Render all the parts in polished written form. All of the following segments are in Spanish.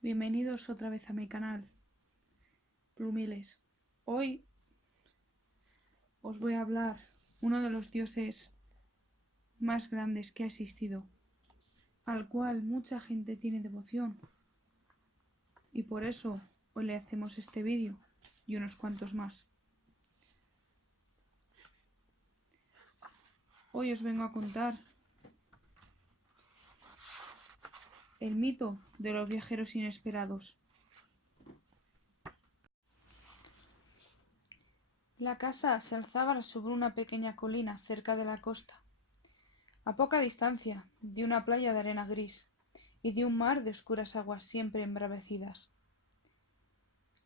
Bienvenidos otra vez a mi canal, Plumiles. Hoy os voy a hablar uno de los dioses más grandes que ha existido, al cual mucha gente tiene devoción, y por eso hoy le hacemos este vídeo y unos cuantos más. Hoy os vengo a contar el mito de los viajeros inesperados. La casa se alzaba sobre una pequeña colina cerca de la costa, a poca distancia de una playa de arena gris y de un mar de oscuras aguas siempre embravecidas.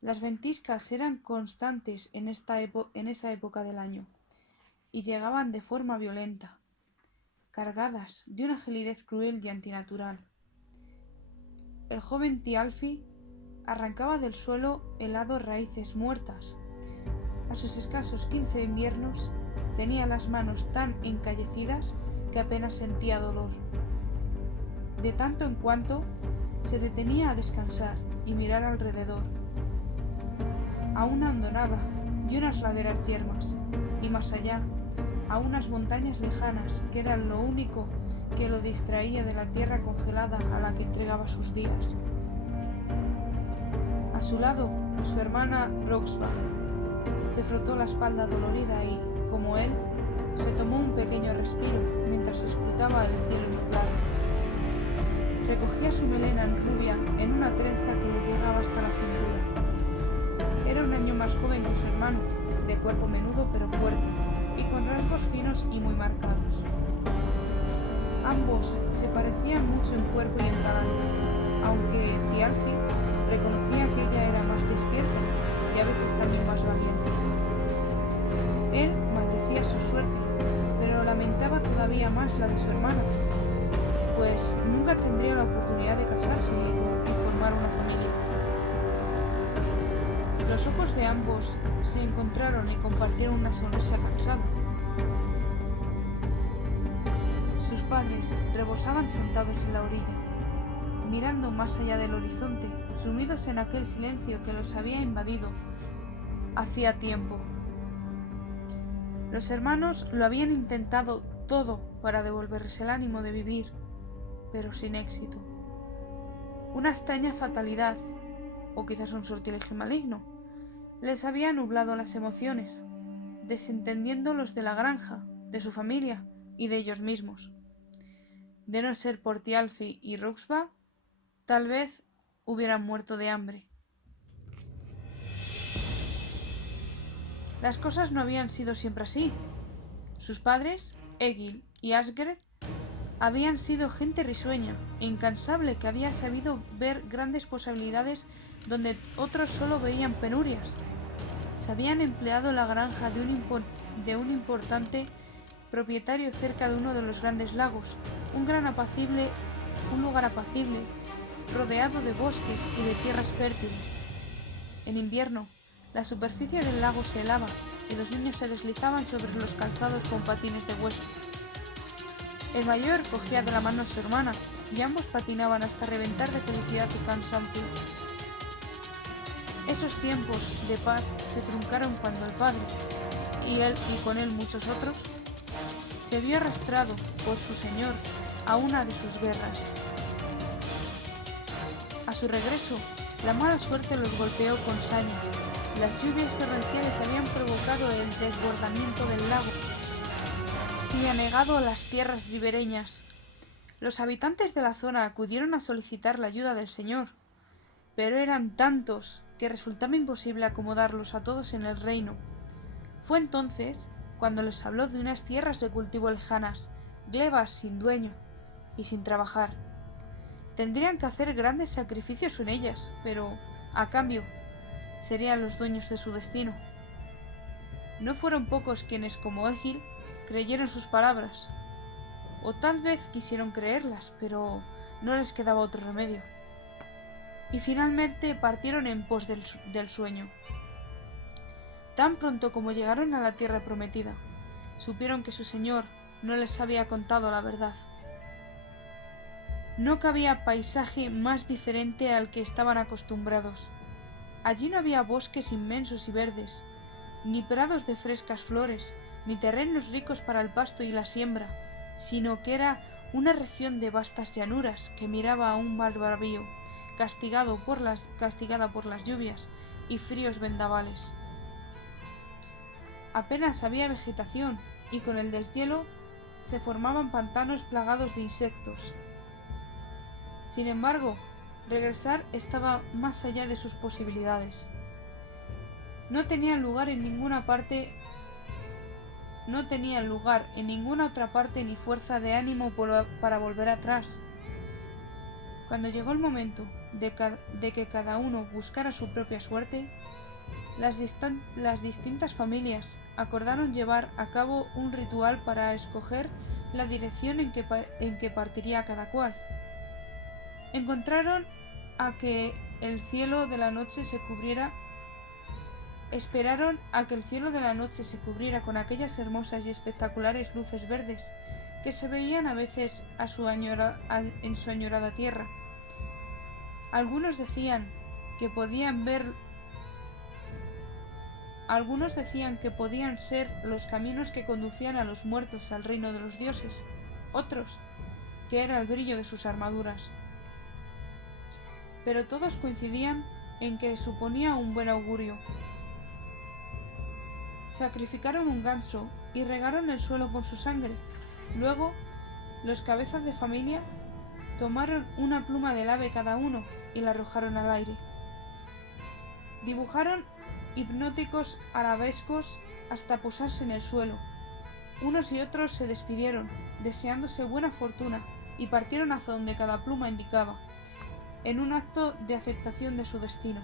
Las ventiscas eran constantes en esa época del año y llegaban de forma violenta, cargadas de una gelidez cruel y antinatural. El joven Thialfi arrancaba del suelo helado raíces muertas. A sus escasos 15 inviernos tenía las manos tan encallecidas que apenas sentía dolor. De tanto en cuanto se detenía a descansar y mirar alrededor. A una hondonada y unas laderas yermas, y más allá, a unas montañas lejanas que eran lo único que lo distraía de la tierra congelada a la que entregaba sus días. A su lado, su hermana Roxba se frotó la espalda dolorida y, como él, se tomó un pequeño respiro mientras escrutaba el cielo nublado. Recogía su melena rubia en una trenza que le llegaba hasta la cintura. Era un año más joven que su hermano, de cuerpo menudo pero fuerte, y con rasgos finos y muy marcados. Ambos se parecían mucho en cuerpo y en talante, aunque Thialfi reconocía que ella era más despierta y a veces también más valiente. Él maldecía su suerte, pero lamentaba todavía más la de su hermana, pues nunca tendría la oportunidad de casarse y formar una familia. Los ojos de ambos se encontraron y compartieron una sonrisa cansada. Sus padres rebosaban sentados en la orilla, mirando más allá del horizonte, sumidos en aquel silencio que los había invadido hacía tiempo. Los hermanos lo habían intentado todo para devolverles el ánimo de vivir, pero sin éxito. Una extraña fatalidad, o quizás un sortilegio maligno, les había nublado las emociones, desentendiéndolos de la granja, de su familia y de ellos mismos. De no ser por Thialfi y Roxba, tal vez hubieran muerto de hambre. Las cosas no habían sido siempre así. Sus padres, Egil y Asgerd, habían sido gente risueña e incansable que había sabido ver grandes posibilidades donde otros solo veían penurias. Se habían empleado la granja de un importante propietario cerca de uno de los grandes lagos, un lugar apacible, rodeado de bosques y de tierras fértiles. En invierno, la superficie del lago se helaba y los niños se deslizaban sobre los calzados con patines de hueso. El mayor cogía de la mano a su hermana y ambos patinaban hasta reventar de felicidad y cansancio. Esos tiempos de paz se truncaron cuando el padre, y él y con él muchos otros, se vio arrastrado por su señor a una de sus guerras. A su regreso, la mala suerte los golpeó con saña. Las lluvias torrenciales habían provocado el desbordamiento del lago y anegado las tierras ribereñas. Los habitantes de la zona acudieron a solicitar la ayuda del señor, pero eran tantos que resultaba imposible acomodarlos a todos en el reino. Fue entonces cuando les habló de unas tierras de cultivo lejanas, glebas sin dueño y sin trabajar. Tendrían que hacer grandes sacrificios en ellas, pero, a cambio, serían los dueños de su destino. No fueron pocos quienes, como Egil, creyeron sus palabras, o tal vez quisieron creerlas, pero no les quedaba otro remedio. Y finalmente partieron en pos del sueño. Tan pronto como llegaron a la tierra prometida, supieron que su señor no les había contado la verdad. No cabía paisaje más diferente al que estaban acostumbrados. Allí no había bosques inmensos y verdes, ni prados de frescas flores, ni terrenos ricos para el pasto y la siembra, sino que era una región de vastas llanuras que miraba a un mar bravío, castigada por las lluvias y fríos vendavales. Apenas había vegetación y con el deshielo se formaban pantanos plagados de insectos. Sin embargo, regresar estaba más allá de sus posibilidades. No tenían lugar en ninguna otra parte ni fuerza de ánimo para volver atrás. Cuando llegó el momento de que cada uno buscara su propia suerte, las distintas familias acordaron llevar a cabo un ritual para escoger la dirección en que partiría cada cual. Esperaron a que el cielo de la noche se cubriera con aquellas hermosas y espectaculares luces verdes que se veían a veces en su añorada tierra. Algunos decían que podían ser los caminos que conducían a los muertos al reino de los dioses, otros que era el brillo de sus armaduras. Pero todos coincidían en que suponía un buen augurio. Sacrificaron un ganso y regaron el suelo con su sangre. Luego, los cabezas de familia tomaron una pluma del ave cada uno y la arrojaron al aire. Dibujaron hipnóticos arabescos hasta posarse en el suelo. Unos y otros se despidieron, deseándose buena fortuna, y partieron hacia donde cada pluma indicaba, en un acto de aceptación de su destino.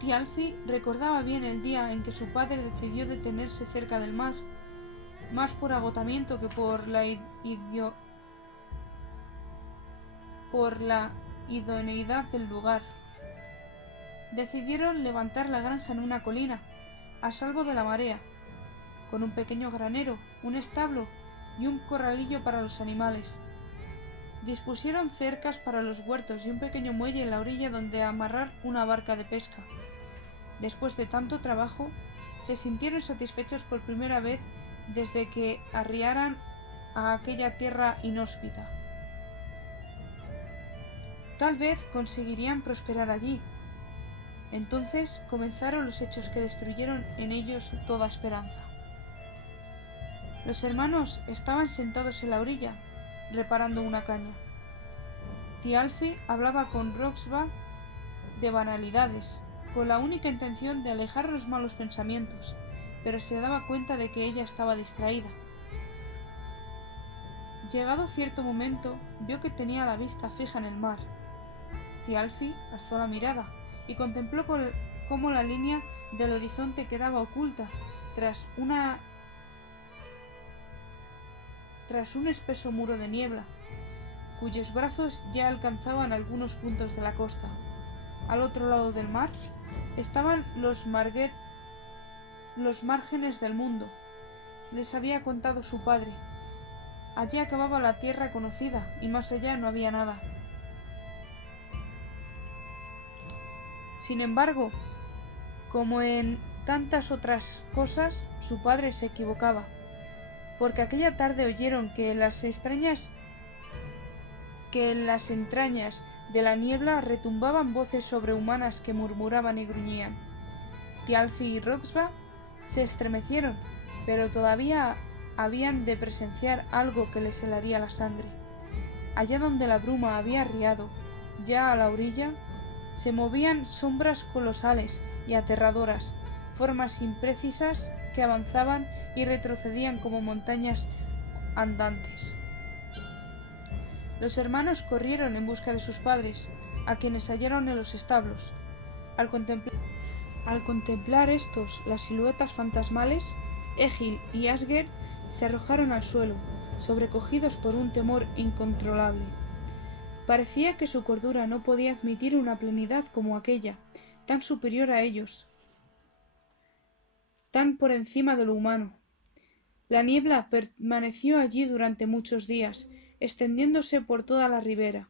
Thialfi recordaba bien el día en que su padre decidió detenerse cerca del mar, más por agotamiento que por la idoneidad del lugar. Decidieron levantar la granja en una colina, a salvo de la marea, con un pequeño granero, un establo y un corralillo para los animales. Dispusieron cercas para los huertos y un pequeño muelle en la orilla donde amarrar una barca de pesca. Después de tanto trabajo, se sintieron satisfechos por primera vez desde que arriaran a aquella tierra inhóspita. Tal vez conseguirían prosperar allí. Entonces comenzaron los hechos que destruyeron en ellos toda esperanza. Los hermanos estaban sentados en la orilla, reparando una caña. Thialfi hablaba con Roxba de banalidades, con la única intención de alejar los malos pensamientos, pero se daba cuenta de que ella estaba distraída. Llegado cierto momento, vio que tenía la vista fija en el mar. Thialfi alzó la mirada y contempló cómo la línea del horizonte quedaba oculta tras un espeso muro de niebla, cuyos brazos ya alcanzaban algunos puntos de la costa. Al otro lado del mar estaban los márgenes del mundo. Les había contado su padre. Allí acababa la tierra conocida y más allá no había nada. Sin embargo, como en tantas otras cosas, su padre se equivocaba, porque aquella tarde oyeron que en las entrañas de la niebla retumbaban voces sobrehumanas que murmuraban y gruñían. Thialfi y Roxba se estremecieron, pero todavía habían de presenciar algo que les helaría la sangre. Allá donde la bruma había arriado, ya a la orilla, se movían sombras colosales y aterradoras, formas imprecisas que avanzaban y retrocedían como montañas andantes. Los hermanos corrieron en busca de sus padres, a quienes hallaron en los establos. Al contemplar estos las siluetas fantasmales, Egil y Asgerd se arrojaron al suelo, sobrecogidos por un temor incontrolable. Parecía que su cordura no podía admitir una plenidad como aquella, tan superior a ellos, tan por encima de lo humano. La niebla permaneció allí durante muchos días, extendiéndose por toda la ribera.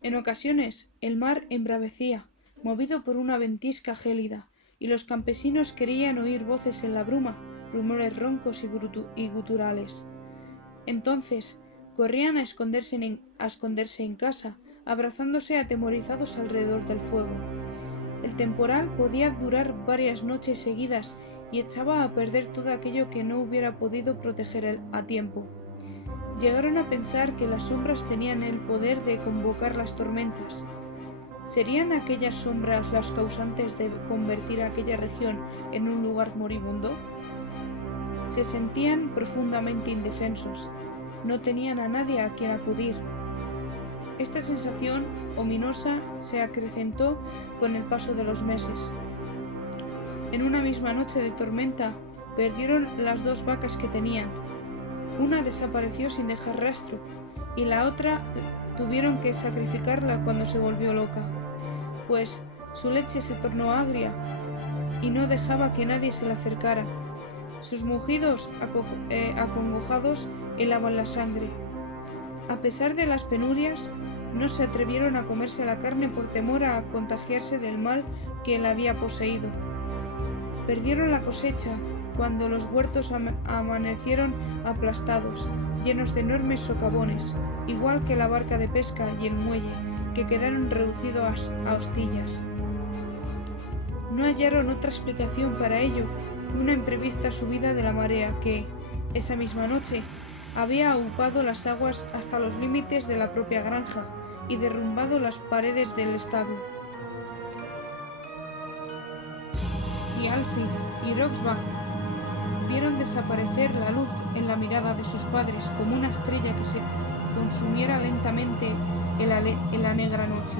En ocasiones el mar embravecía, movido por una ventisca gélida, y los campesinos creían oír voces en la bruma, rumores roncos y guturales. Entonces corrían a esconderse en casa, abrazándose atemorizados alrededor del fuego. El temporal podía durar varias noches seguidas y echaba a perder todo aquello que no hubiera podido proteger a tiempo. Llegaron a pensar que las sombras tenían el poder de convocar las tormentas. ¿Serían aquellas sombras las causantes de convertir aquella región en un lugar moribundo? Se sentían profundamente indefensos. No tenían a nadie a quien acudir. Esta sensación ominosa se acrecentó con el paso de los meses. En una misma noche de tormenta, perdieron las 2 vacas que tenían. Una desapareció sin dejar rastro, y la otra tuvieron que sacrificarla cuando se volvió loca, pues su leche se tornó agria y no dejaba que nadie se le acercara. Sus mugidos acongojados helaban la sangre. A pesar de las penurias, no se atrevieron a comerse la carne por temor a contagiarse del mal que la había poseído. Perdieron la cosecha cuando los huertos amanecieron aplastados, llenos de enormes socavones, igual que la barca de pesca y el muelle, que quedaron reducidos a hostillas. No hallaron otra explicación para ello que una imprevista subida de la marea que, esa misma noche, había aupado las aguas hasta los límites de la propia granja y derrumbado las paredes del establo. Thialfi y Roxba vieron desaparecer la luz en la mirada de sus padres como una estrella que se consumiera lentamente en la negra noche.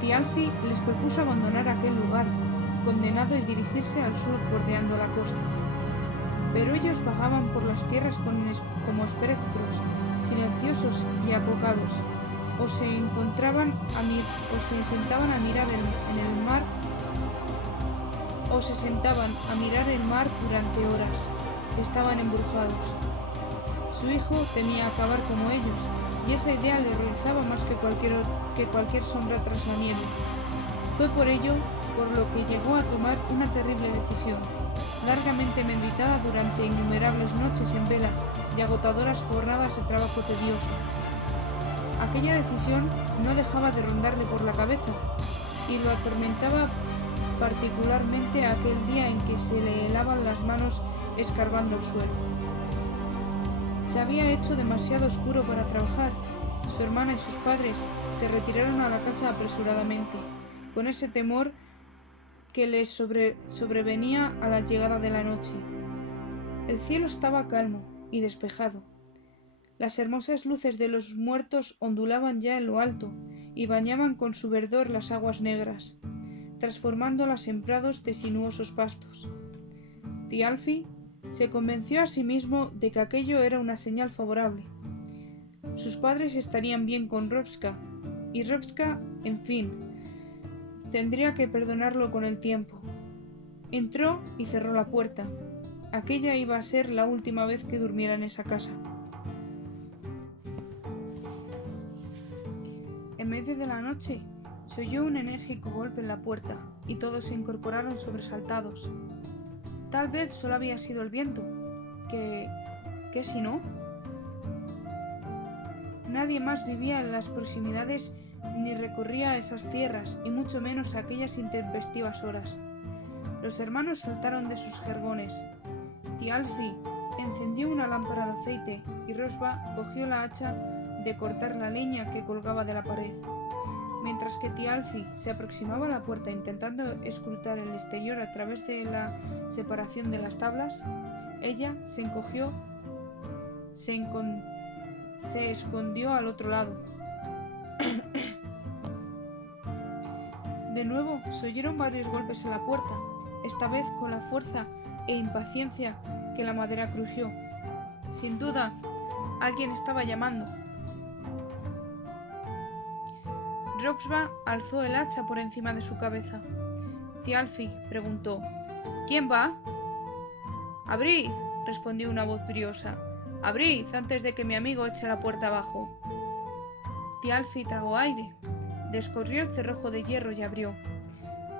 Thialfi les propuso abandonar aquel lugar, condenado, y dirigirse al sur bordeando la costa. Pero ellos vagaban por las tierras como espectros, silenciosos y apocados, o se sentaban a mirar el mar durante horas. Estaban embrujados. Su hijo temía acabar como ellos, y esa idea le horrorizaba más que cualquier sombra tras la nieve. Fue por ello por lo que llegó a tomar una terrible decisión, largamente meditada durante innumerables noches en vela y agotadoras jornadas de trabajo tedioso. Aquella decisión no dejaba de rondarle por la cabeza, y lo atormentaba particularmente aquel día en que se le helaban las manos escarbando el suelo. Se había hecho demasiado oscuro para trabajar. Su hermana y sus padres se retiraron a la casa apresuradamente, con ese temor que les sobrevenía a la llegada de la noche. El cielo estaba calmo y despejado. Las hermosas luces de los muertos ondulaban ya en lo alto y bañaban con su verdor las aguas negras, transformándolas en prados de sinuosos pastos. Thialfi se convenció a sí mismo de que aquello era una señal favorable. Sus padres estarían bien con Robska, y Robska, en fin, tendría que perdonarlo con el tiempo. Entró y cerró la puerta. Aquella iba a ser la última vez que durmiera en esa casa. En medio de la noche se oyó un enérgico golpe en la puerta y todos se incorporaron sobresaltados. Tal vez solo había sido el viento. ¿Qué si no? Nadie más vivía en las proximidades ni recorría esas tierras, y mucho menos a aquellas intempestivas horas. Los hermanos saltaron de sus jergones. Thialfi encendió una lámpara de aceite y Rosva cogió la hacha de cortar la leña que colgaba de la pared. Mientras que Thialfi se aproximaba a la puerta intentando escrutar el exterior a través de la separación de las tablas, ella se escondió al otro lado. De nuevo se oyeron varios golpes en la puerta, esta vez con la fuerza e impaciencia que la madera crujió. Sin duda, alguien estaba llamando. Roxba alzó el hacha por encima de su cabeza. Thialfi preguntó: ¿Quién va? —¡Abrid! —respondió una voz briosa. «Abrid antes de que mi amigo eche la puerta abajo». Thialfi tragó aire, descorrió el cerrojo de hierro y abrió.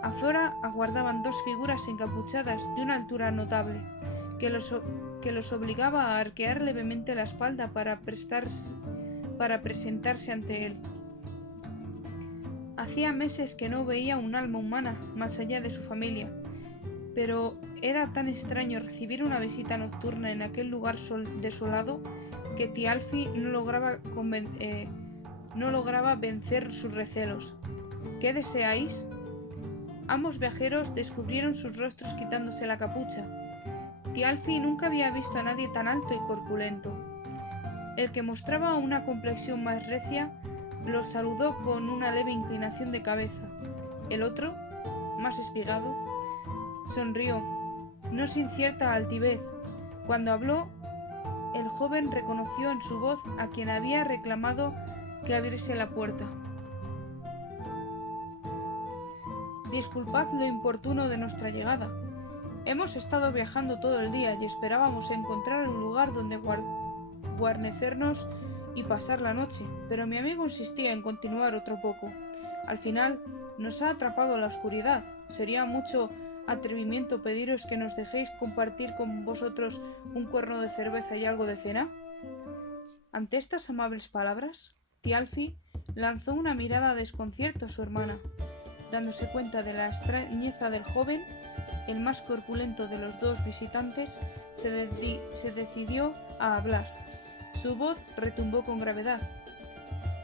Afuera aguardaban dos figuras encapuchadas de una altura notable, que los obligaba a arquear levemente la espalda para presentarse ante él. Hacía meses que no veía un alma humana más allá de su familia, pero era tan extraño recibir una visita nocturna en aquel lugar desolado que Thialfi no lograba vencer sus recelos. «¿Qué deseáis?». Ambos viajeros descubrieron sus rostros quitándose la capucha. Thialfi nunca había visto a nadie tan alto y corpulento. El que mostraba una complexión más recia los saludó con una leve inclinación de cabeza. El otro, más espigado, sonrió, no sin cierta altivez. Cuando habló, el joven reconoció en su voz a quien había reclamado que abriese la puerta. «Disculpad lo importuno de nuestra llegada. Hemos estado viajando todo el día y esperábamos encontrar un lugar donde guarnecernos y pasar la noche, pero mi amigo insistía en continuar otro poco. Al final nos ha atrapado la oscuridad. Sería mucho atrevimiento pediros que nos dejéis compartir con vosotros un cuerno de cerveza y algo de cena». Ante estas amables palabras, Thialfi lanzó una mirada de desconcierto a su hermana. Dándose cuenta de la extrañeza del joven, el más corpulento de los dos visitantes se decidió a hablar. Su voz retumbó con gravedad.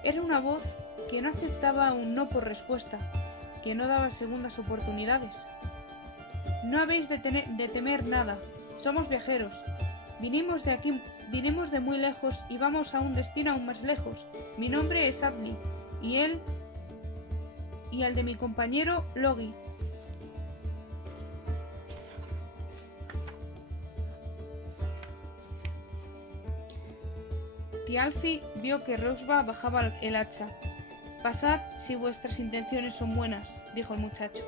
Era una voz que no aceptaba un no por respuesta, que no daba segundas oportunidades. «No habéis de temer nada. Somos viajeros. Vinimos de muy lejos y vamos a un destino aún más lejos. Mi nombre es Athli, y el de mi compañero Logi». Thialfi vio que Rosva bajaba el hacha. «Pasad si vuestras intenciones son buenas», dijo el muchacho.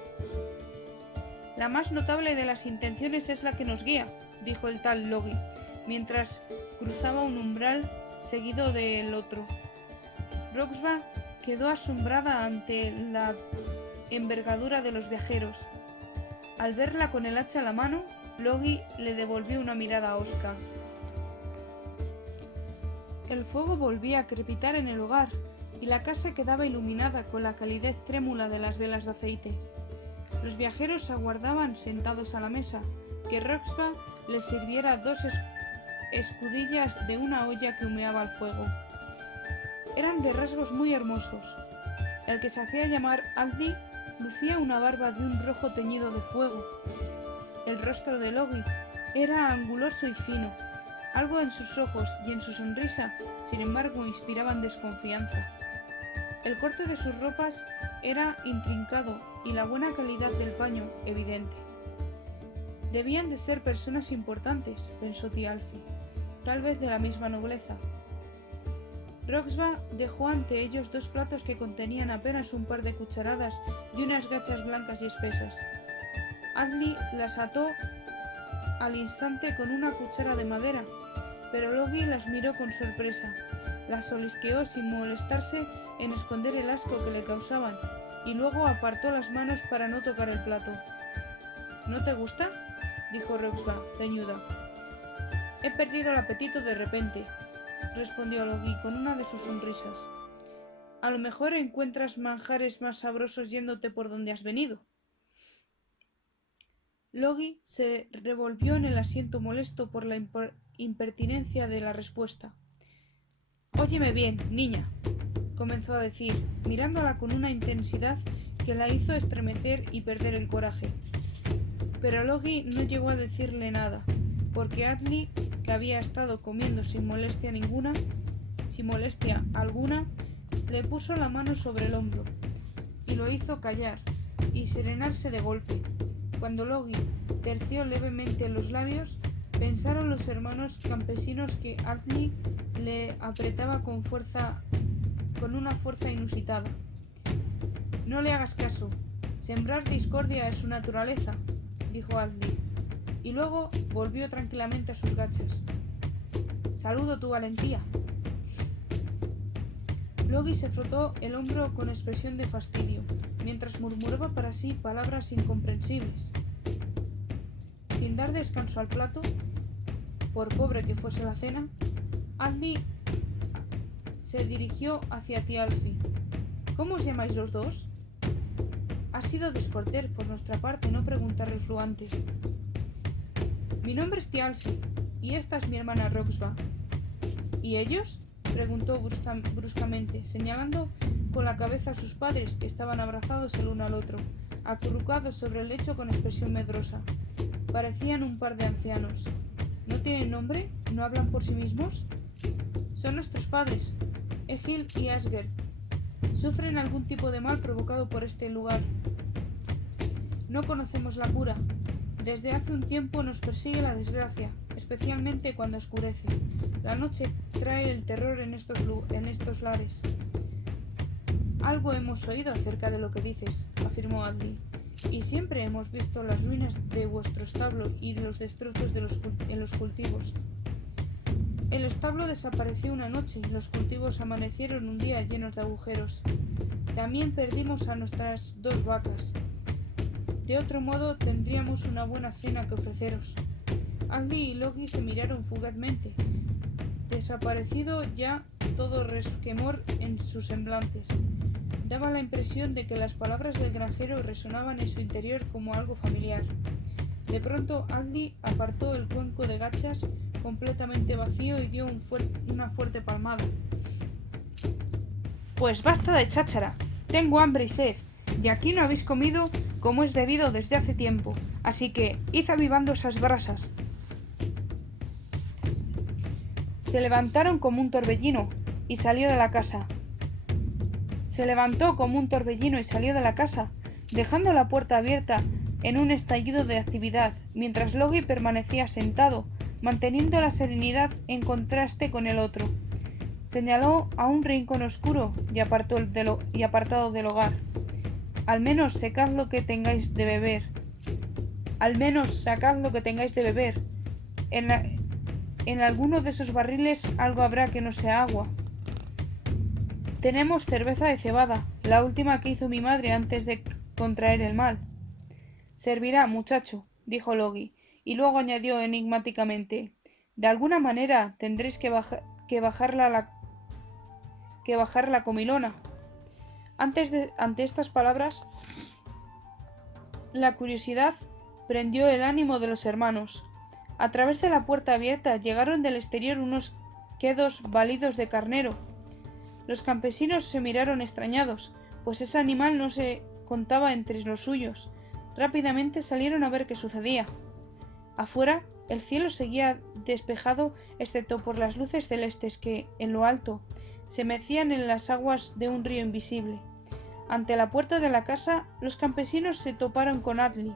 «La más notable de las intenciones es la que nos guía», dijo el tal Logi, mientras cruzaba un umbral seguido del otro. Rosva quedó asombrada ante la envergadura de los viajeros. Al verla con el hacha en la mano, Logi le devolvió una mirada hosca. El fuego volvía a crepitar en el hogar, y la casa quedaba iluminada con la calidez trémula de las velas de aceite. Los viajeros aguardaban sentados a la mesa que Rosva les sirviera dos escudillas de una olla que humeaba al fuego. Eran de rasgos muy hermosos. El que se hacía llamar Athli lucía una barba de un rojo teñido de fuego. El rostro de Logi era anguloso y fino. Algo en sus ojos y en su sonrisa, sin embargo, inspiraban desconfianza. El corte de sus ropas era intrincado y la buena calidad del paño evidente. Debían de ser personas importantes, pensó Thialfi, tal vez de la misma nobleza. Rosva dejó ante ellos dos platos que contenían apenas un par de cucharadas y unas gachas blancas y espesas. Athli las ató al instante con una cuchara de madera, pero Logi las miró con sorpresa, las olisqueó sin molestarse en esconder el asco que le causaban, y luego apartó las manos para no tocar el plato. «¿No te gusta?», dijo Rosva, ceñuda. «He perdido el apetito de repente», respondió Logi con una de sus sonrisas. «A lo mejor encuentras manjares más sabrosos yéndote por donde has venido». Logi se revolvió en el asiento molesto por la impertinencia de la respuesta. «Óyeme bien, niña», comenzó a decir, mirándola con una intensidad que la hizo estremecer y perder el coraje. Pero Logi no llegó a decirle nada, porque Athli, que había estado comiendo sin molestia alguna, le puso la mano sobre el hombro y lo hizo callar y serenarse de golpe. Cuando Logi terció levemente los labios, pensaron los hermanos campesinos que Athli le apretaba con una fuerza inusitada. «No le hagas caso. Sembrar discordia es su naturaleza», dijo Athli, y luego volvió tranquilamente a sus gachas. Saludo tu valentía. Logi se frotó el hombro con expresión de fastidio, mientras murmuraba para sí palabras incomprensibles. Sin dar descanso al plato, por pobre que fuese la cena, Adli se dirigió hacia Thialfi. ¿Cómo os llamáis los dos? Ha sido descortés por nuestra parte no preguntároslo antes. Mi nombre es Thialfi, y esta es mi hermana Roxba. ¿Y ellos? Preguntó bruscamente, señalando con la cabeza a sus padres, que estaban abrazados el uno al otro, acurrucados sobre el lecho con expresión medrosa. Parecían un par de ancianos. ¿No tienen nombre? ¿No hablan por sí mismos? Son nuestros padres, Egil y Asger. Sufren algún tipo de mal provocado por este lugar. No conocemos la cura. Desde hace un tiempo nos persigue la desgracia, especialmente cuando oscurece. La noche trae el terror en estos lares. Algo hemos oído acerca de lo que dices, afirmó Adli, y siempre hemos visto las ruinas de vuestro establo y los destrozos en los cultivos. El establo desapareció una noche y los cultivos amanecieron un día llenos de agujeros. También perdimos a nuestras 2 vacas. De otro modo, tendríamos una buena cena que ofreceros. Adli y Logi se miraron fugazmente, desaparecido ya todo resquemor en sus semblantes. Daba la impresión de que las palabras del granjero resonaban en su interior como algo familiar. De pronto, Adli apartó el cuenco de gachas completamente vacío y dio una fuerte palmada. Pues basta de cháchara. Tengo hambre y sed, y aquí no habéis comido como es debido desde hace tiempo, así que id avivando esas brasas. Se levantaron como un torbellino y salió de la casa. Se levantó como un torbellino y salió de la casa, dejando la puerta abierta en un estallido de actividad, mientras Logi permanecía sentado, manteniendo la serenidad en contraste con el otro. Señaló a un rincón oscuro y apartado del hogar. Al menos secad lo que tengáis de beber. Al menos sacad lo que tengáis de beber. En alguno de esos barriles algo habrá que no sea agua. Tenemos cerveza de cebada, la última que hizo mi madre antes de contraer el mal. Servirá, muchacho, dijo Logi, y luego añadió enigmáticamente: de alguna manera tendréis que bajar la comilona. Ante estas palabras, la curiosidad prendió el ánimo de los hermanos. A través de la puerta abierta llegaron del exterior unos quedos balidos de carnero. Los campesinos se miraron extrañados, pues ese animal no se contaba entre los suyos. Rápidamente salieron a ver qué sucedía. Afuera, el cielo seguía despejado excepto por las luces celestes que, en lo alto, se mecían en las aguas de un río invisible. Ante la puerta de la casa, los campesinos se toparon con Adli,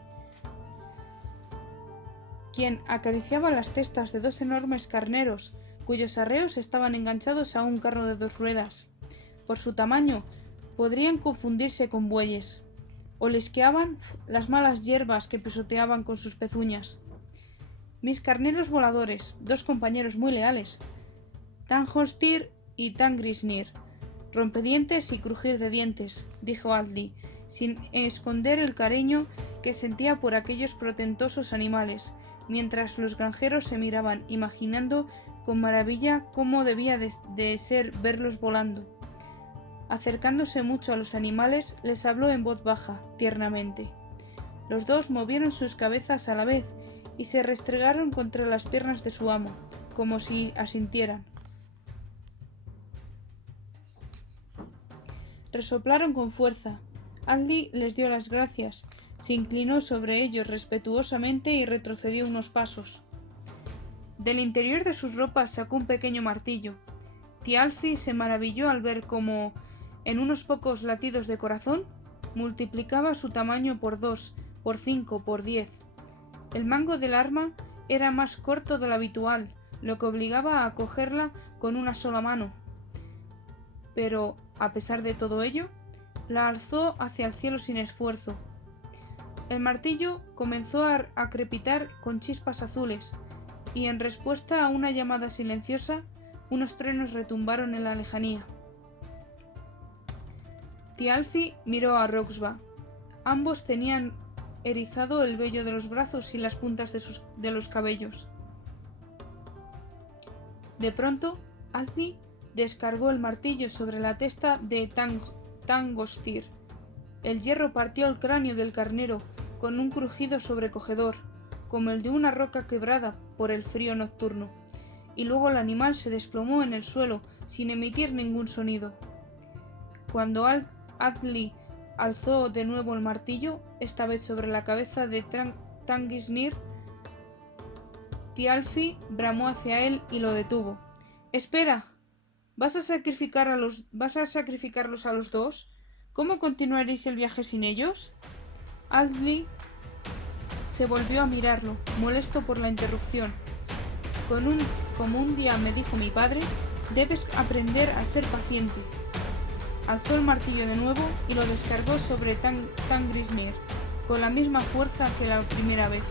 quien acariciaba las testas de 2 enormes carneros, cuyos arreos estaban enganchados a un carro de 2 ruedas. Por su tamaño, podrían confundirse con bueyes. Olisqueaban las malas hierbas que pisoteaban con sus pezuñas. Mis carneros voladores, 2 compañeros muy leales, Tanjostir y Tangrisnir, rompedientes y crujir de dientes, dijo Adli, sin esconder el cariño que sentía por aquellos portentosos animales, mientras los granjeros se miraban, imaginando con maravilla cómo debía de ser verlos volando. Acercándose mucho a los animales, les habló en voz baja, tiernamente. Los 2 movieron sus cabezas a la vez y se restregaron contra las piernas de su amo, como si asintieran. Resoplaron con fuerza. Adli les dio las gracias, se inclinó sobre ellos respetuosamente y retrocedió unos pasos. Del interior de sus ropas sacó un pequeño martillo. Thialfi se maravilló al ver cómo, en unos pocos latidos de corazón, multiplicaba su tamaño por 2, por 5, por 10. El mango del arma era más corto de lo habitual, lo que obligaba a cogerla con una sola mano. Pero, a pesar de todo ello, la alzó hacia el cielo sin esfuerzo. El martillo comenzó a crepitar con chispas azules, y en respuesta a una llamada silenciosa, unos truenos retumbaron en la lejanía. Thialfi miró a Roxba. Ambos tenían erizado el vello de los brazos y las puntas de los cabellos. De pronto, Alfie descargó el martillo sobre la testa de Tangostir. El hierro partió el cráneo del carnero con un crujido sobrecogedor, como el de una roca quebrada por el frío nocturno, y luego el animal se desplomó en el suelo sin emitir ningún sonido. Cuando Atli alzó de nuevo el martillo, esta vez sobre la cabeza de Tangisnir, Thialfi bramó hacia él y lo detuvo. —¡Espera! ¿Vas a sacrificarlos a los dos? ¿Cómo continuaréis el viaje sin ellos? Atli se volvió a mirarlo, molesto por la interrupción. Como un día me dijo mi padre, debes aprender a ser paciente. Alzó el martillo de nuevo y lo descargó sobre Tangrisnir, con la misma fuerza que la primera vez.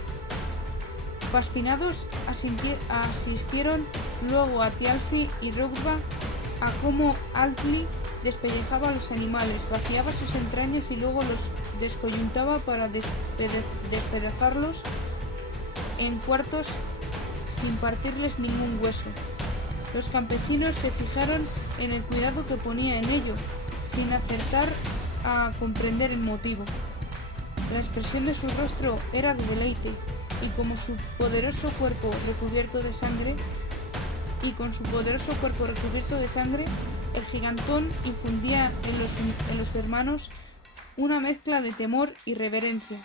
Fascinados, asistieron luego a Thialfi y Roxba a cómo Atli despellejaba a los animales, vaciaba sus entrañas y luego los descoyuntaba para despedazarlos en cuartos sin partirles ningún hueso. Los campesinos se fijaron en el cuidado que ponía en ello, sin acertar a comprender el motivo. La expresión de su rostro era de deleite, y con su poderoso cuerpo recubierto de sangre, el gigantón infundía en los hermanos una mezcla de temor y reverencia.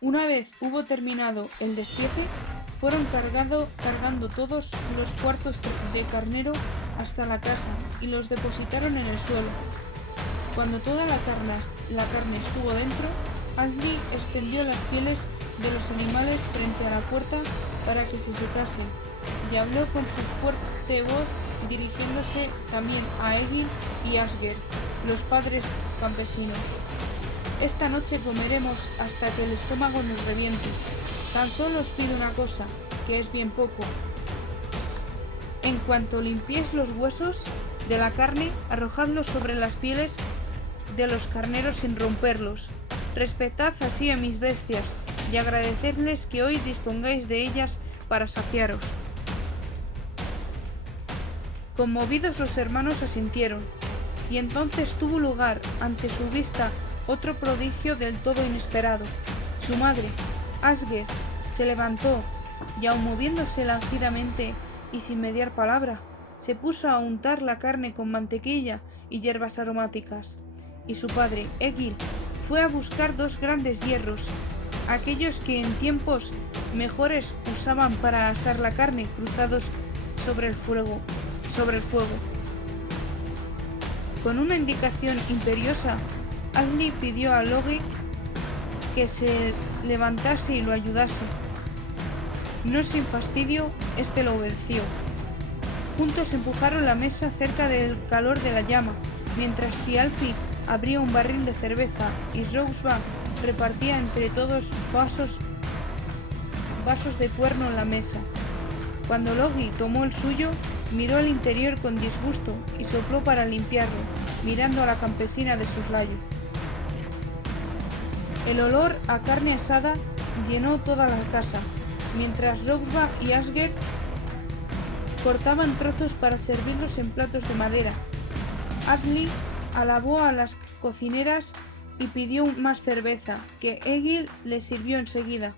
Una vez hubo terminado el despiece, fueron cargando todos los cuartos de carnero hasta la casa y los depositaron en el suelo. Cuando toda la carne estuvo dentro, Atli extendió las pieles de los animales frente a la puerta para que se secasen, y habló con su fuerte voz dirigiéndose también a Egil y Asger, los padres campesinos. Esta noche comeremos hasta que el estómago nos reviente. Tan solo os pido una cosa, que es bien poco. En cuanto limpiéis los huesos de la carne, arrojadlos sobre las pieles de los carneros sin romperlos. Respetad así a mis bestias, y agradecedles que hoy dispongáis de ellas para saciaros. Conmovidos los hermanos asintieron, y entonces tuvo lugar ante su vista otro prodigio del todo inesperado. Su madre, Asger, se levantó, y aun moviéndose lánguidamente y sin mediar palabra, se puso a untar la carne con mantequilla y hierbas aromáticas, y su padre, Egil, fue a buscar dos grandes hierros, aquellos que en tiempos mejores usaban para asar la carne, cruzados sobre el fuego. Con una indicación imperiosa, Atli pidió a Logi que se levantase y lo ayudase. No sin fastidio, este lo obedeció. Juntos empujaron la mesa cerca del calor de la llama, mientras Thialfi abría un barril de cerveza y Roxba repartía entre todos vasos de cuerno en la mesa. Cuando Logi tomó el suyo, miró el interior con disgusto y sopló para limpiarlo, mirando a la campesina de soslayo. El olor a carne asada llenó toda la casa, mientras Roxba y Asger cortaban trozos para servirlos en platos de madera. Atli alabó a las cocineras y pidió más cerveza, que Egil le sirvió enseguida.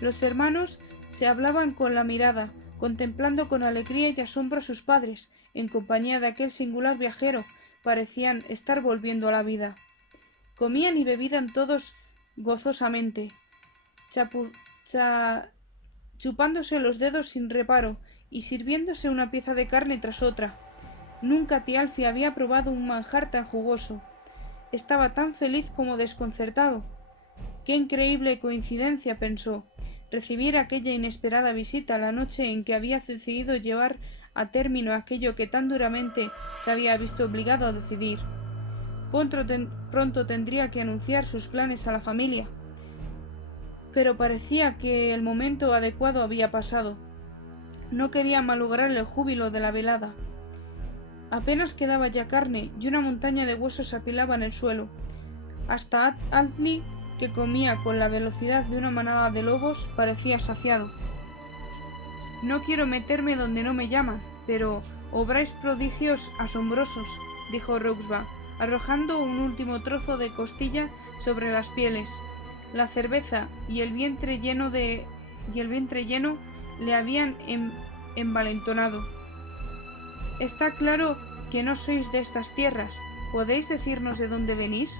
Los hermanos se hablaban con la mirada, contemplando con alegría y asombro a sus padres, en compañía de aquel singular viajero. Parecían estar volviendo a la vida. Comían y bebían todos gozosamente, chupándose los dedos sin reparo y sirviéndose una pieza de carne tras otra. Nunca Thialfi había probado un manjar tan jugoso. Estaba tan feliz como desconcertado. Qué increíble coincidencia, pensó, recibir aquella inesperada visita la noche en que había decidido llevar a término aquello que tan duramente se había visto obligado a decidir. Pronto tendría que anunciar sus planes a la familia. pero parecía que el momento adecuado había pasado. No quería malograr el júbilo de la velada. Apenas quedaba ya carne y una montaña de huesos se apilaba en el suelo. Hasta Atli, que comía con la velocidad de una manada de lobos, parecía saciado. No quiero meterme donde no me llaman, pero obráis prodigios asombrosos, dijo Roxba, arrojando un último trozo de costilla sobre las pieles. La cerveza y el vientre lleno le habían envalentonado. Está claro que no sois de estas tierras. ¿Podéis decirnos de dónde venís?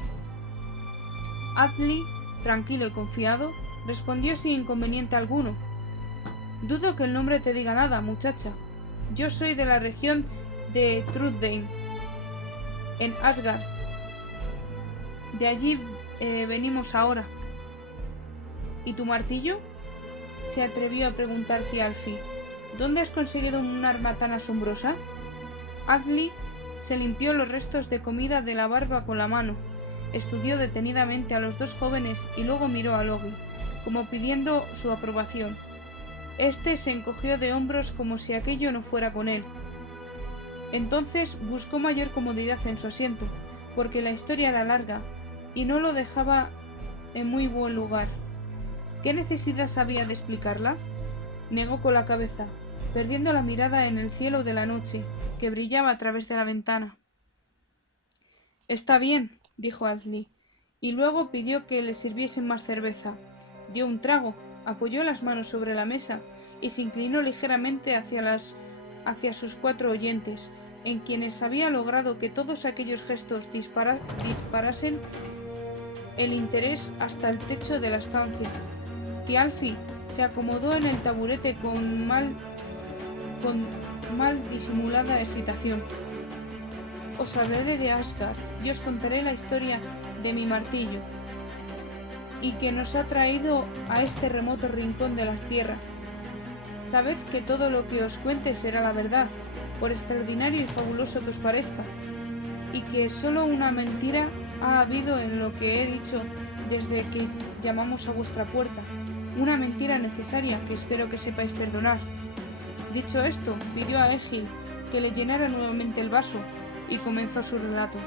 Atli, tranquilo y confiado, respondió sin inconveniente alguno. Dudo que el nombre te diga nada, muchacha. Yo soy de la región de Trudvane, en Asgard. De allí venimos ahora. ¿Y tu martillo? Se atrevió a preguntar Thialfi. ¿Dónde has conseguido un arma tan asombrosa? Atli se limpió los restos de comida de la barba con la mano, estudió detenidamente a los dos jóvenes y luego miró a Logi, como pidiendo su aprobación. Este se encogió de hombros como si aquello no fuera con él. Entonces buscó mayor comodidad en su asiento, porque la historia era larga y no lo dejaba en muy buen lugar. ¿Qué necesidad había de explicarla? Negó con la cabeza, perdiendo la mirada en el cielo de la noche, que brillaba a través de la ventana. Está bien, dijo Atli, y luego pidió que le sirviesen más cerveza. Dio un trago, apoyó las manos sobre la mesa y se inclinó ligeramente hacia sus cuatro oyentes, en quienes había logrado que todos aquellos gestos disparasen el interés hasta el techo de la estancia. Thialfi se acomodó en el taburete con mal disimulada excitación. Os hablaré de Asgard y os contaré la historia de mi martillo, y que nos ha traído a este remoto rincón de la tierra. Sabed que todo lo que os cuente será la verdad, por extraordinario y fabuloso que os parezca, y que solo una mentira ha habido en lo que he dicho desde que llamamos a vuestra puerta, una mentira necesaria que espero que sepáis perdonar. Dicho esto, pidió a Egil que le llenara nuevamente el vaso y comenzó su relato.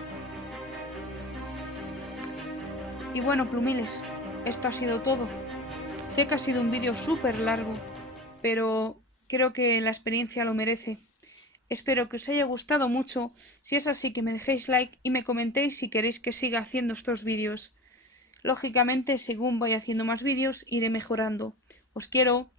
Y bueno, plumiles, esto ha sido todo. Sé que ha sido un vídeo súper largo, pero creo que la experiencia lo merece. Espero que os haya gustado mucho. Si es así, que me dejéis like y me comentéis si queréis que siga haciendo estos vídeos. Lógicamente, según vaya haciendo más vídeos, iré mejorando. Os quiero.